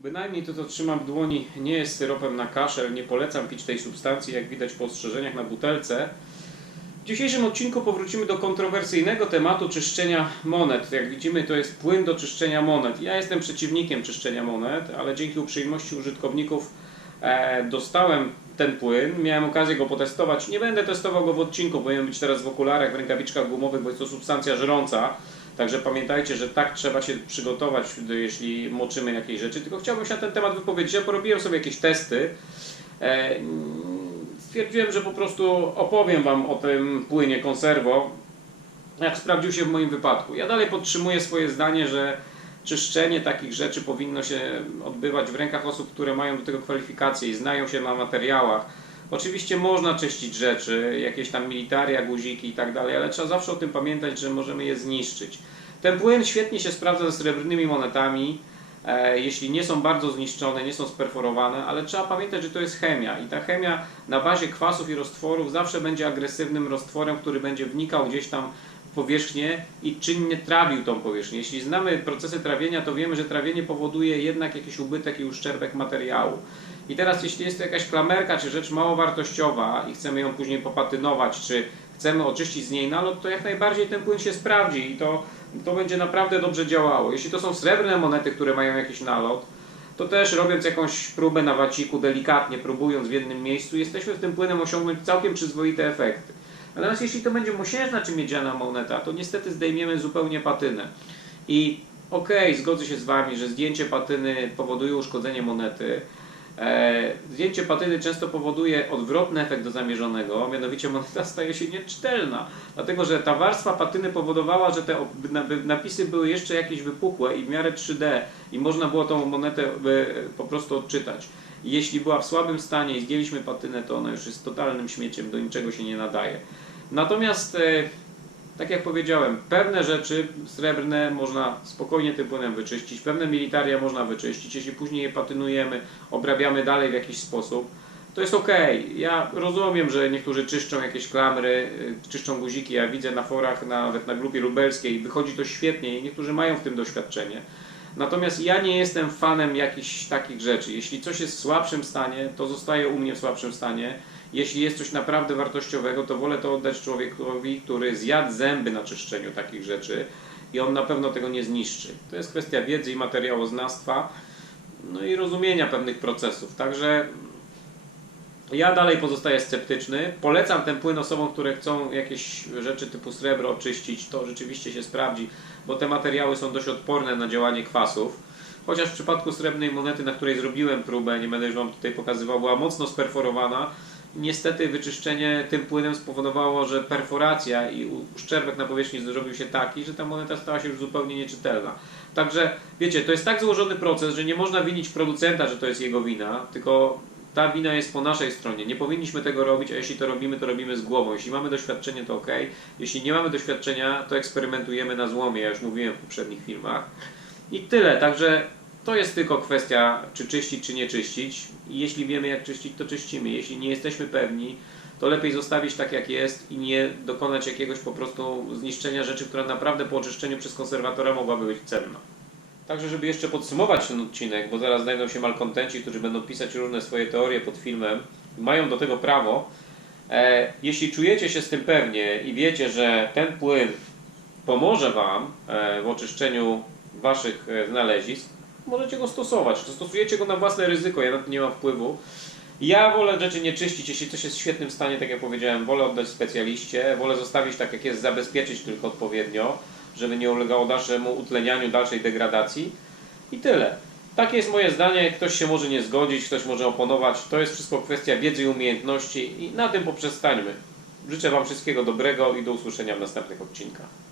Bynajmniej to, co trzymam w dłoni, nie jest syropem na kaszel. Nie polecam pić tej substancji, jak widać po ostrzeżeniach na butelce. W dzisiejszym odcinku powrócimy do kontrowersyjnego tematu czyszczenia monet. Jak widzimy, to jest płyn do czyszczenia monet. Ja jestem przeciwnikiem czyszczenia monet, ale dzięki uprzejmości użytkowników e, dostałem ten płyn. Miałem okazję go potestować. Nie będę testował go w odcinku, powinien być teraz w okularach, w rękawiczkach gumowych, bo jest to substancja żrąca. Także pamiętajcie, że tak trzeba się przygotować, jeśli moczymy jakieś rzeczy. Tylko chciałbym się na ten temat wypowiedzieć. Ja porobiłem sobie jakieś testy. E, Stwierdziłem, że po prostu opowiem Wam o tym płynie konserwo, jak sprawdził się w moim wypadku. Ja dalej podtrzymuję swoje zdanie, że czyszczenie takich rzeczy powinno się odbywać w rękach osób, które mają do tego kwalifikacje i znają się na materiałach. Oczywiście można czyścić rzeczy, jakieś tam militaria, guziki i tak dalej, ale trzeba zawsze o tym pamiętać, że możemy je zniszczyć. Ten płyn świetnie się sprawdza ze srebrnymi monetami, e, jeśli nie są bardzo zniszczone, nie są sperforowane, ale trzeba pamiętać, że to jest chemia i ta chemia na bazie kwasów i roztworów zawsze będzie agresywnym roztworem, który będzie wnikał gdzieś tam powierzchnię i czynnie trawił tą powierzchnię. Jeśli znamy procesy trawienia, to wiemy, że trawienie powoduje jednak jakiś ubytek i uszczerbek materiału. I teraz jeśli jest to jakaś klamerka czy rzecz mało wartościowa i chcemy ją później popatynować, czy chcemy oczyścić z niej nalot, to jak najbardziej ten płyn się sprawdzi i to, to będzie naprawdę dobrze działało. Jeśli to są srebrne monety, które mają jakiś nalot, to też robiąc jakąś próbę na waciku, delikatnie próbując w jednym miejscu, jesteśmy w tym płynem osiągnąć całkiem przyzwoite efekty. Natomiast jeśli to będzie mosiężna czy miedziana moneta, to niestety zdejmiemy zupełnie patynę. I okej, zgodzę się z Wami, że zdjęcie patyny powoduje uszkodzenie monety. E, zdjęcie patyny często powoduje odwrotny efekt do zamierzonego, mianowicie moneta staje się nieczytelna, dlatego że ta warstwa patyny powodowała, że te napisy były jeszcze jakieś wypukłe i w miarę 3D i można było tą monetę e, po prostu odczytać. Jeśli była w słabym stanie i zdjęliśmy patynę, to ona już jest totalnym śmieciem, do niczego się nie nadaje. Natomiast, e, tak jak powiedziałem, pewne rzeczy srebrne można spokojnie tym płynem wyczyścić, pewne militaria można wyczyścić, jeśli później je patynujemy, obrabiamy dalej w jakiś sposób, to jest ok. Ja rozumiem, że niektórzy czyszczą jakieś klamry, y, czyszczą guziki. Ja widzę na forach, nawet na grupie lubelskiej, wychodzi to świetnie i niektórzy mają w tym doświadczenie. Natomiast ja nie jestem fanem jakichś takich rzeczy. Jeśli coś jest w słabszym stanie, to zostaje u mnie w słabszym stanie. Jeśli jest coś naprawdę wartościowego, to wolę to oddać człowiekowi, który zjadł zęby na czyszczeniu takich rzeczy i on na pewno tego nie zniszczy. To jest kwestia wiedzy i materiałoznawstwa, no i rozumienia pewnych procesów. Także ja dalej pozostaję sceptyczny. Polecam ten płyn osobom, które chcą jakieś rzeczy typu srebro oczyścić. To rzeczywiście się sprawdzi, bo te materiały są dość odporne na działanie kwasów. Chociaż w przypadku srebrnej monety, na której zrobiłem próbę, nie będę już Wam tutaj pokazywał, była mocno sperforowana. Niestety wyczyszczenie tym płynem spowodowało, że perforacja i uszczerbek na powierzchni zrobił się taki, że ta moneta stała się już zupełnie nieczytelna. Także wiecie, to jest tak złożony proces, że nie można winić producenta, że to jest jego wina, tylko ta wina jest po naszej stronie. Nie powinniśmy tego robić, a jeśli to robimy, to robimy z głową. Jeśli mamy doświadczenie, to ok. Jeśli nie mamy doświadczenia, to eksperymentujemy na złomie. Ja już mówiłem w poprzednich filmach. I tyle. Także to jest tylko kwestia, czy czyścić, czy nie czyścić. I jeśli wiemy, jak czyścić, to czyścimy. Jeśli nie jesteśmy pewni, to lepiej zostawić tak, jak jest i nie dokonać jakiegoś po prostu zniszczenia rzeczy, która naprawdę po oczyszczeniu przez konserwatora mogłaby być cenna. Także, żeby jeszcze podsumować ten odcinek, bo zaraz znajdą się malkontenci, którzy będą pisać różne swoje teorie pod filmem, mają do tego prawo. E, jeśli czujecie się z tym pewnie i wiecie, że ten płyn pomoże Wam e, w oczyszczeniu Waszych e, znalezisk, możecie go stosować. Stosujecie go na własne ryzyko, ja na to nie mam wpływu. Ja wolę rzeczy nie czyścić, jeśli coś jest w świetnym stanie, tak jak powiedziałem, wolę oddać specjaliście, wolę zostawić tak jak jest, zabezpieczyć tylko odpowiednio, żeby nie ulegało dalszemu utlenianiu, dalszej degradacji i tyle. Takie jest moje zdanie, ktoś się może nie zgodzić, ktoś może oponować, to jest wszystko kwestia wiedzy i umiejętności i na tym poprzestańmy. Życzę Wam wszystkiego dobrego i do usłyszenia w następnych odcinkach.